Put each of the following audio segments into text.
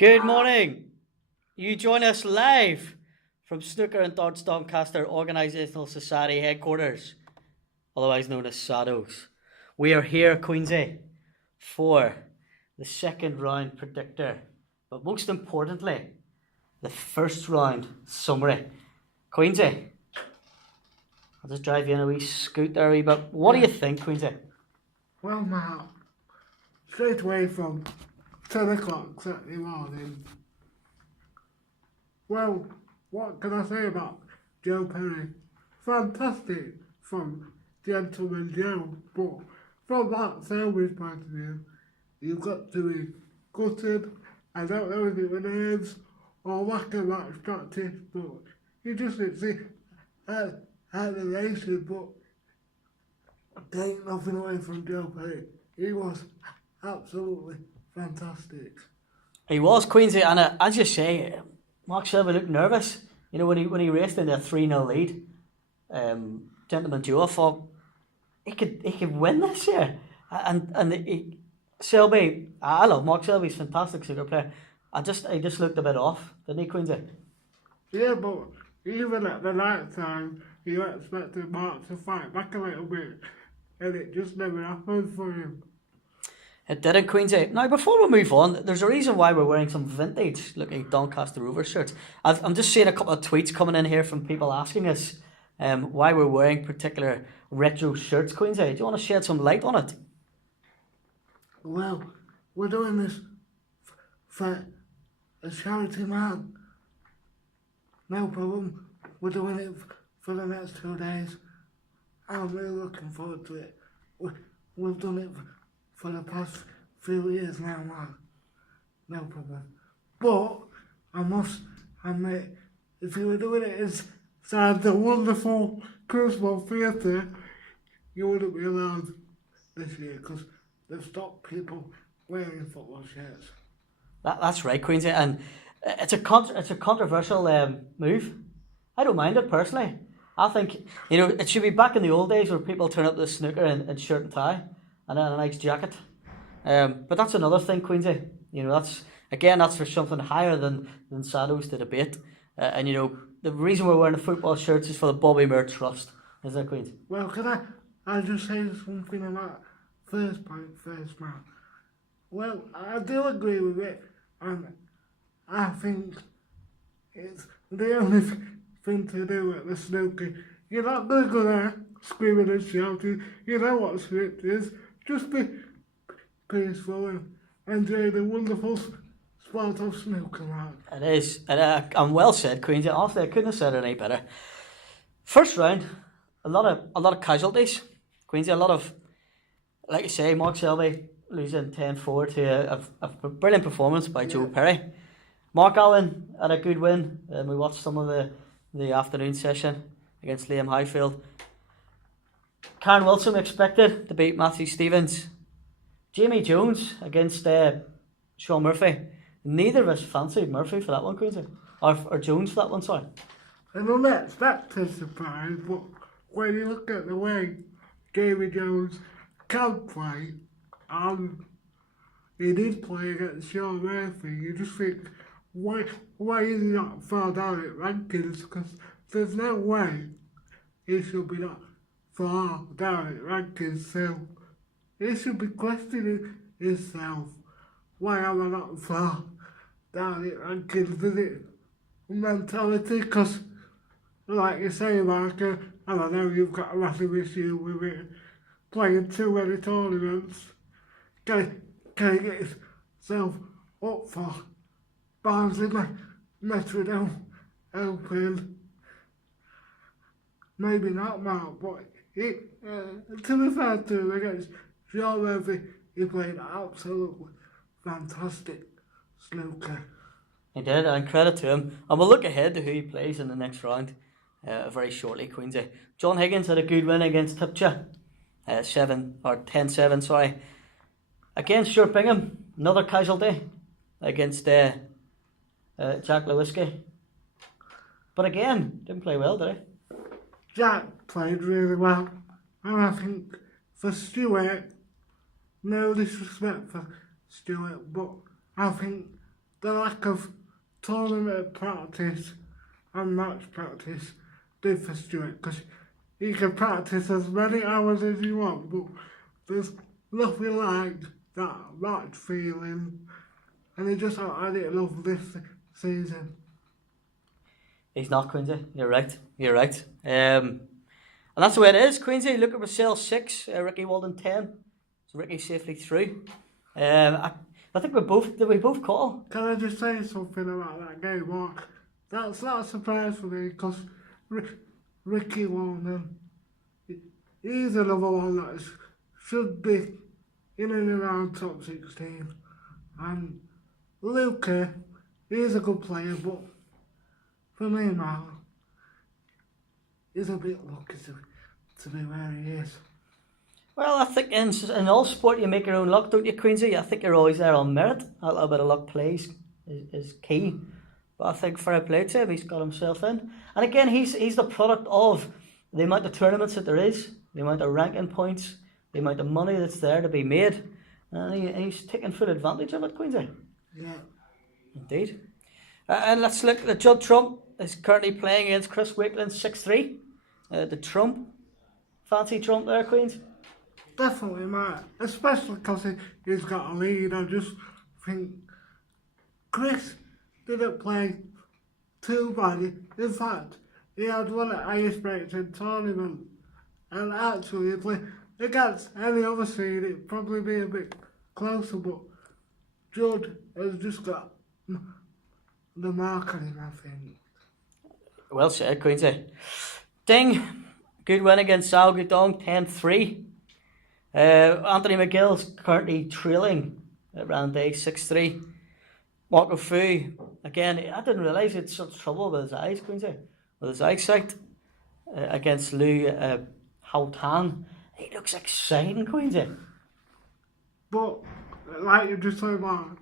Good morning. You join us live from Snooker and Darts Doncaster Organisational Society headquarters, otherwise known as SADOs. We are here, Queensy, for the second round predictor, but most importantly, the first round summary. Queensy, I'll just drive you in a wee scoot there a wee bit. What do you think, Queensy? Well, Matt, straight away from 10 o'clock Saturday morning. Well, what can I say about Joe Perry? Fantastic from Gentleman Joe, but from that Selby's point of view, you've got to be gutted. I don't know if it was nerves or lack of match practice, but you just didn't see at the races, but take nothing away from Joe Perry. He was absolutely fantastic. He was, Queensy, and as you say, Mark Selby looked nervous. You know, when he raced in a 3-0 lead, Gentleman Joe, I thought he could win this year. Selby, I love Mark Selby, he's a fantastic snooker player. He just looked a bit off, didn't he, Queensy? Yeah, but even at the night time, you expected Mark to fight back a little bit, and it just never happened for him. It didn't, Queensy. Now, before we move on, there's a reason why we're wearing some vintage-looking Doncaster Rovers shirts. I'm just seeing a couple of tweets coming in here from people asking us why we're wearing particular retro shirts, Queensy. Do you want to shed some light on it? Well, we're doing this for a charity, man. No problem. We're doing it for the next 2 days. I'm really looking forward to it. We've done it for the past few years now, man. No problem. But I must admit, if you were doing it inside the wonderful Crucible Theatre, you wouldn't be allowed this year because they've stopped people wearing football shirts. That's right, Queensy, and it's a controversial move. I don't mind it personally. I think, it should be back in the old days where people turn up the snooker in shirt and tie and a nice jacket. But that's another thing, Queensy. That's for something higher than Saddles to debate. The reason we're wearing the football shirts is for the Bobby Moore Trust. Is that, Queensy? Well, can I just say something about first point first, man? Well, I do agree with it, and I think it's the only thing to do at the snooker. You're not going to go there screaming and shouting. You know what script is. Just be peaceful and enjoy the wonderful sport of snooker, man. It is. And well said, Queensy. Honestly, I couldn't have said it any better. First round, a lot of casualties. Queensy, a lot of, like you say, Mark Selby losing 10-4 to a brilliant performance by Joe Perry. Mark Allen had a good win. We watched some of the afternoon session against Liam Highfield. Karen Wilson expected to beat Matthew Stevens. Jamie Jones against Sean Murphy. Neither of us fancied Murphy for that one, Queensy. Or Jones for that one, sorry. An unexpected surprise, but when you look at the way Jamie Jones can play, and he did play against Sean Murphy, you just think, why is he not far down at rankings? Because there's no way he should be that far down at rankings, so he should be questioning himself. Why am I not far down at rankings? Is it mentality? Because, like you say, Mark, and I know you've got a massive issue with it, playing too many tournaments. Can he get himself up for Barnsley Metrodome Open? Maybe not, Mark, but to be fair to him, against Sean Murphy, he played absolutely fantastic snooker. He did, and credit to him. And we'll look ahead to who he plays in the next round very shortly, Queensy. John Higgins had a good win against Tipcha. 10-7, sorry. Against Stuart Bingham, another casualty against Jack Lewinsky. But again, didn't play well, did he? Jack played really well, and I think for Stuart, no disrespect for Stuart, but I think the lack of tournament practice and match practice did for Stuart, because you can practice as many hours as you want, but there's nothing like that match feeling, and he just had it enough this season. He's not, Quincy. You're right. You're right. And that's the way it is, Quincy. Look at Russell 6, Ricky Walden 10. So Ricky safely through. I think we both call. Can I just say something about that game, Mark? That's not a surprise for me, because Ricky Walden, he's another one that should be in and around top 16. And Luca, he's a good player, but for me now, he's a bit lucky to be where he is. Well, I think in all sport you make your own luck, don't you, Quincy? I think you're always there on merit. A little bit of luck plays is key. But I think fair play to him, he's got himself in. And again, he's the product of the amount of tournaments that there is, the amount of ranking points, the amount of money that's there to be made. And he's taking full advantage of it, Quincy. Yeah. Indeed. And let's look at Judd Trump is currently playing against Chris Wakeland 6-3. The Trump. Fancy Trump there, Queens? Definitely, mate. Especially because he's got a lead. I just think Chris didn't play too bad. In fact, he had one of the highest breaks in tournament. And actually, if against any other seed, it'd probably be a bit closer. But Judd has just got the mark on him, I think. Well said, Queensy. Ding. Good win against Sao Gudong, 10-3. Anthony McGill's currently trailing at round day 6-3. Marco Fu, again, I didn't realise he had such trouble with his eyes, Queensy, with his eyesight. Against Lou Hao Tan. He looks exciting, Queensy. But, like you just said about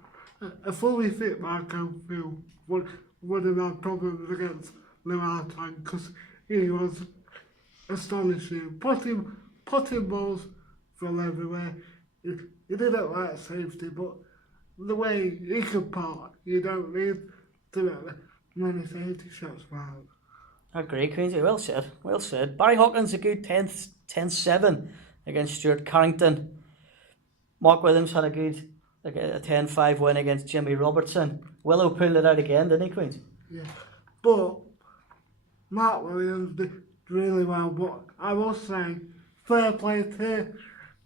a fully fit Marco Fu would have had problems against Lou Hao Tan, because he was astonishing. Putting balls from everywhere. He didn't like safety, but the way he could putt, you don't need to make many safety shots, Mark. I agree, Queensy. Well said. Well said. Barry Hawkins a good 10-7 against Stuart Carrington. Mark Williams had a good a 10-5 win against Jimmy Robertson. Willow pulled it out again, didn't he, Queens? Yeah. But Mark Williams did really well, but I must say, fair play to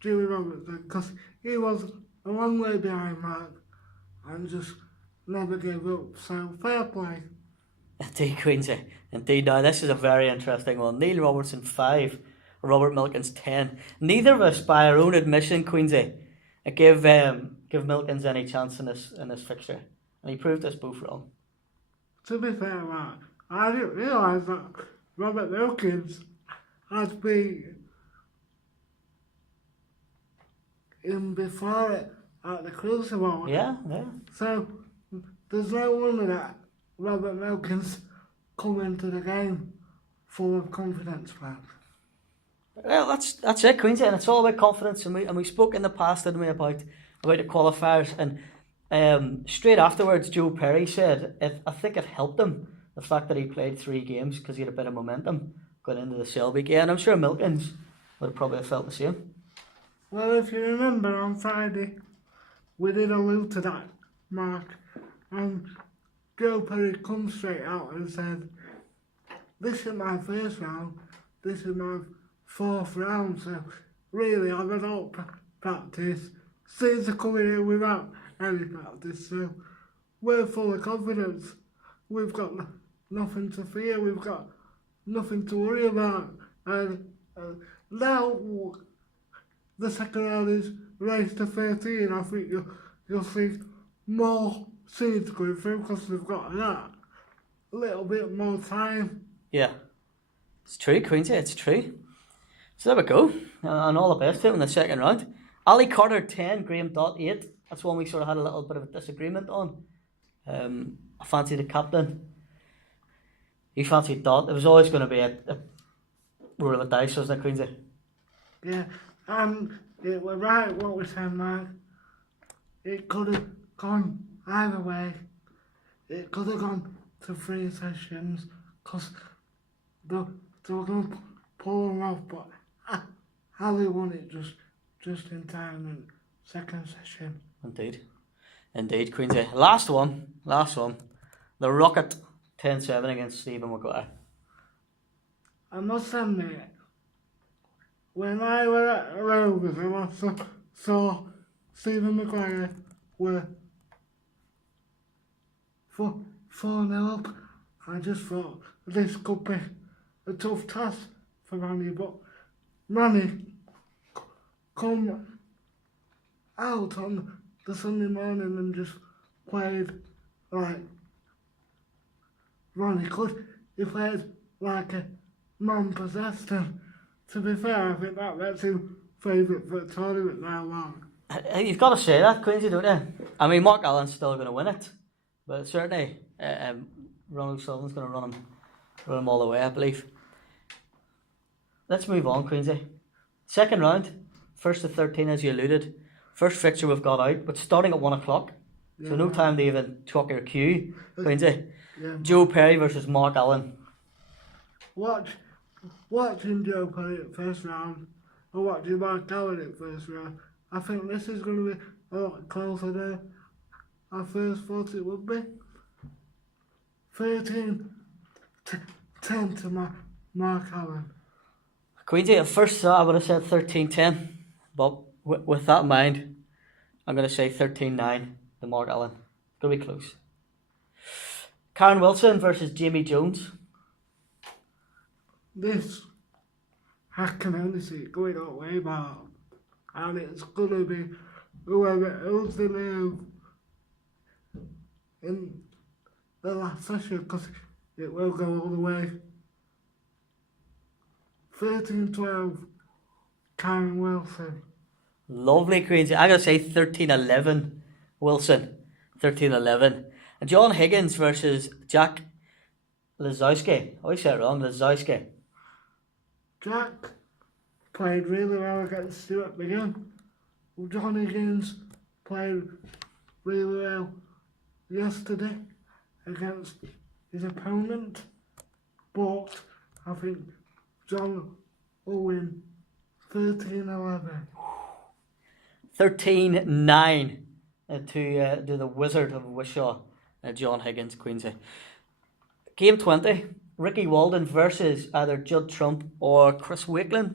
Jimmy Robertson, because he was a long way behind Mark and just never gave up. So fair play. Indeed, Queensy. Indeed. Now, this is a very interesting one. Neil Robertson 5, Robert Milkins 10. Neither of us, by our own admission, Queensy, give Milkins any chance in this fixture, and he proved us both wrong. To be fair, Mark, I didn't realise that Robert Milkins had been in before it at the Crucible. Yeah. So there's no wonder that Robert Milkins come into the game full of confidence, Mark. Well, that's it, Queensy, and it's all about confidence. And we spoke in the past, didn't we, about the qualifiers, and straight afterwards, Joe Perry said, I think it helped him, the fact that he played 3 games, because he had a bit of momentum going into the Selby game. I'm sure Milkins would have probably felt the same. Well, if you remember on Friday, we did allude to that, Mark, and Joe Perry come straight out and said, this is my first round, this is my 4th round, so really I've had all practice since coming in without any practice, so we're full of confidence. We've got nothing to fear, we've got nothing to worry about, and now the second round is raised to 13. I think you'll see more seeds going through, because we've got that little bit more time. Yeah, it's true, Queensy, it's true. So there we go, and all the best to him in the second round. Ali Carter 10, Graham Dott 8. That's one we sort of had a little bit of a disagreement on. I fancied the captain. He fancied Dott. It was always going to be a roll of the dice, wasn't it, Queensy? Yeah, and it was right what we said, Mark. It could have gone either way. it could have gone to 3 sessions because they were going to pull him off, but Ali won it just in time in second session. Indeed, Queensy. Last one. The Rocket 10-7 against Stephen McGuire. I must admit, when I were at Rovers and I saw Stephen McGuire were 4-0 up, I just thought this could be a tough task for Ronnie, but Ronnie come out on the Sunday morning and just played like Ronnie could. He played like a man possessed, and to be fair, I think that makes him favourite for the tournament now long. You've got to say that, Queensy, don't you? I mean, Mark Allen's still going to win it, but certainly Ronald Sullivan's going to run him all the way, I believe. Let's move on, Queensy. Second round, first to 13, as you alluded. First fixture we've got out, but starting at 1 o'clock. Yeah, so no time to even talk your cue, Queensy. Yeah. Joe Perry versus Mark Allen. Watching Joe Perry at first round, or watching Mark Allen at first round, I think this is going to be a lot closer than I first thought it would be. 13-10 to Mark Allen. Queensy, at first thought I would have said 13-10, but with that in mind, I'm going to say 13-9 to Mark Allen. It's going to be close. Karen Wilson versus Jamie Jones. This, I can only see it going all way back, and it's going to be whoever else they live in the last session, because it will go all the way. 13-12, Karen Wilson. Lovely, Queensy. I'm going to say 13-11, Wilson. 13-11. And John Higgins versus Jack Lazowski. I always say it wrong, Lazowski. Jack played really well against Stuart Bingham. John Higgins played really well yesterday against his opponent, but I think John will win 13-11. 13-9 to the Wizard of Wishaw, John Higgins, Queensy. Game 20, Ricky Walden versus either Judd Trump or Chris Wakelin.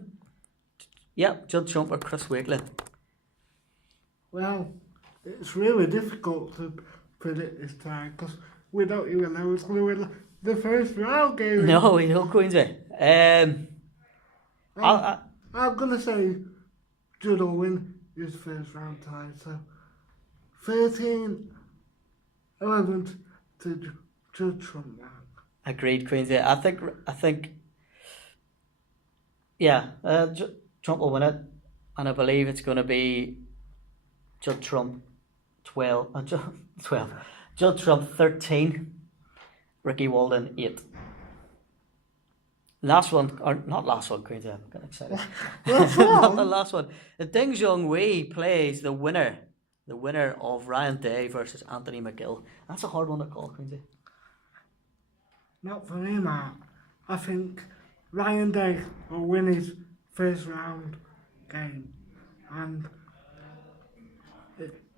Yep, Judd Trump or Chris Wakelin. Well, it's really difficult to predict this time because we don't even know who's going to win the first round game. No, we don't, Queensy. I'm going to say Judd will win his first round tie, so 13-11 to Judd Trump now. Agreed, Queensy. I think, yeah, Trump will win it, and I believe it's going to be Judd Trump 12. Judd Trump 13, Ricky Walden 8. Last one, or not last one, Queensy, I'm getting excited. Not the last one. The Ding Junhui plays the winner of Ryan Day versus Anthony McGill. That's a hard one to call, Queensy. Not for me, Mark. I think Ryan Day will win his first round game, and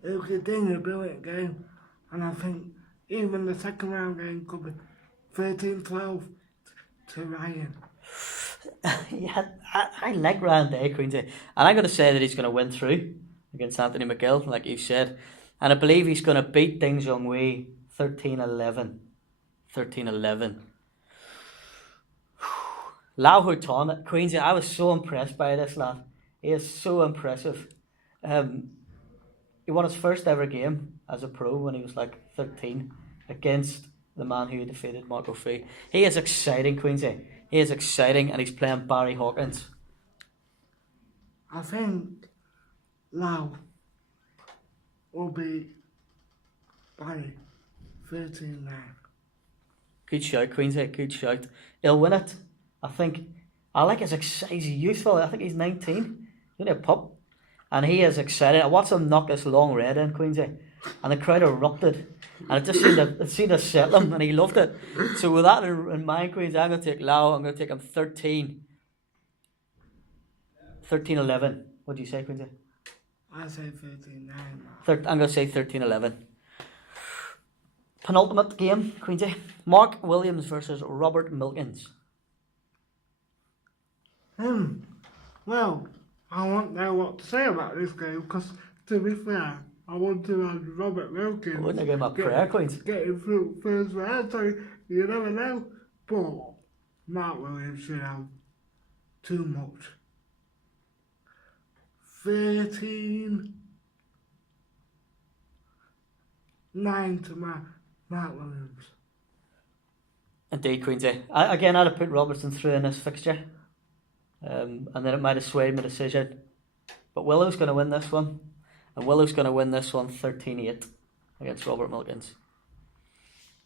it'll be a brilliant game, and I think even the second round game could be 13-12 to Ryan. Yeah, I like Ryan Day, Queensy, and I'm going to say that he's going to win through against Anthony McGill, like you said, and I believe he's going to beat Ding Junhui 13-11. 13-11. Lau Houghton, Queensy, I was so impressed by this lad. He is so impressive. He won his first ever game as a pro when he was like 13 against the man who defeated Marco Free. He is exciting, Queensy. He is exciting, and he's playing Barry Hawkins. I think Lau will be Barry 13-9. Good shout, Queensy, good shout. He'll win it. I like his he's youthful. I think he's 19. He's only a pup. And he is excited. I watched him knock this long red in, Queensy. and the crowd erupted. And it seemed to settle him, and he loved it. So with that in mind, Queens, I'm going to take Lau. I'm going to take him 13-11. What do you say, Queens? I say 13-9. I'm going to say 13-11. Penultimate game, Queensy. Mark Williams versus Robert Milkins. Well, I won't know what to say about this game because, to be fair, I want to have Robert Wilkins. I wouldn't have given him a prayer, Queens. Getting through first round, so you never know. But Mark Williams should have too much. 13-9 to Mark Williams. Indeed, Queensy. Again, I'd have put Robertson through in this fixture. And then it might have swayed my decision. But Willow's going to win this one. And Willow's going to win this one 13-8 against Robert Milkins.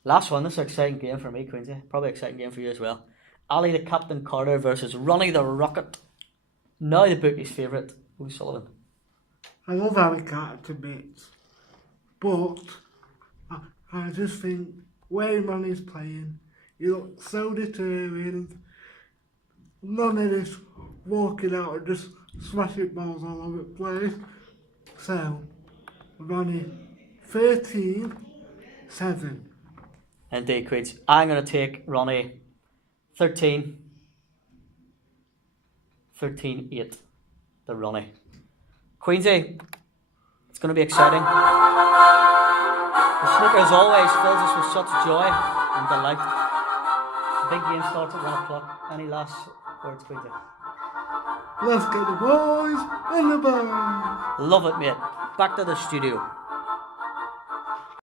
Last one, this is an exciting game for me, Queensy. Probably an exciting game for you as well. Ali the Captain Carter versus Ronnie the Rocket. Now the bookie's favourite, O'Sullivan. I love Ali Carter to bits. But I just think when Ronnie's playing, he looks so determined. None of this walking out and just smashing balls all over the place. So, Ronnie, 13-7. Indeed, Queens. I'm going to take Ronnie 13-8. The Ronnie. Queensy, it's going to be exciting. The snooker, as always, fills us with such joy and delight. The big game starts at 1 o'clock. Any last words, Queensy? Let's get the boys and the boys. Love it, mate. Back to the studio.